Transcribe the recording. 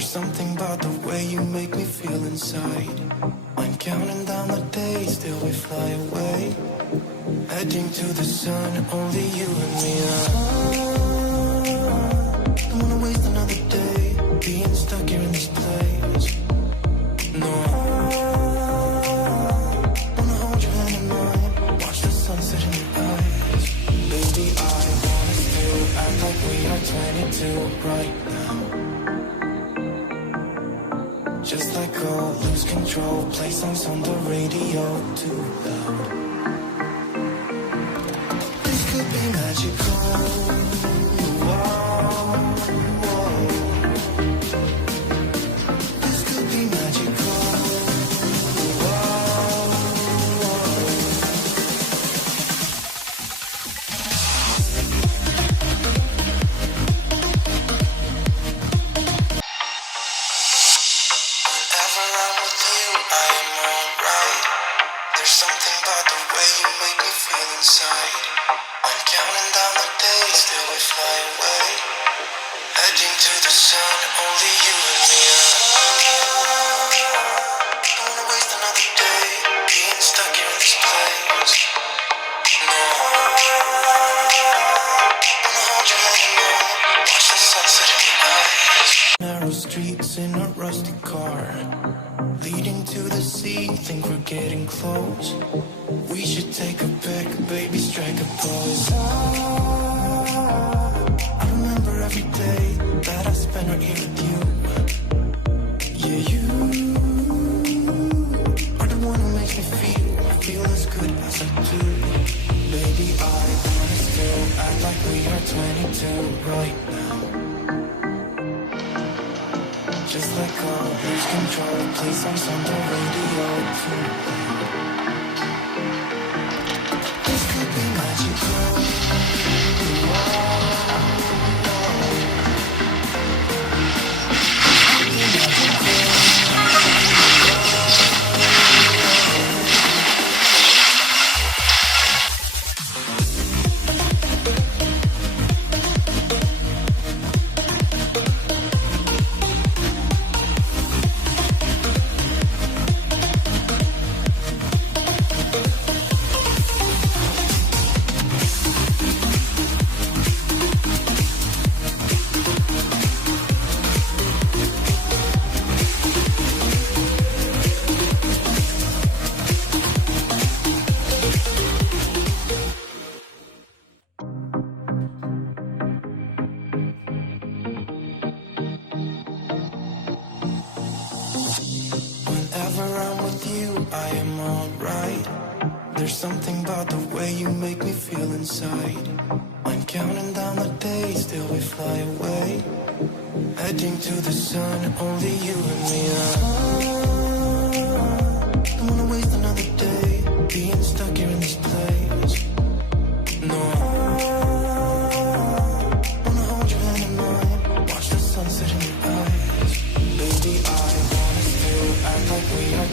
There's something about the way you make me feel inside. I'm counting down the days till we fly away, heading to the sun, only you and me. Don't wanna waste another day being stuck here in this place. No, wanna hold your hand in mine, watch the sunset in your eyes. Baby, I wanna still act like we are 22 right now. Just let go, lose control, play songs on the radio too loud. This could be magical. Whoa, whoa. This could be magical. Whoa, whoa. Whenever I'm with you, I am alright. There's something about the way you make me feel inside. I'm counting down the days till we fly away, heading to the sun, only you and me. Don't wanna waste another day being stuck here in this place. No, wanna hold your hand in mine, watch the sunset in your eyes. Narrow streets in a rusty car, leading to the sea, think we're getting close. We should take a pic, baby, strike a pose. I remember every day that I spent right here with you. Yeah, you are the one who makes me feel as good as I do. Baby, I wanna still act like we are 22 right now. Just let go, lose control, play songs on the radio too loud. This could be magical. Whenever I'm with you, I am alright. There's something about the way you make me feel inside. I'm counting down the days till we fly away, heading to the sun, only you and me.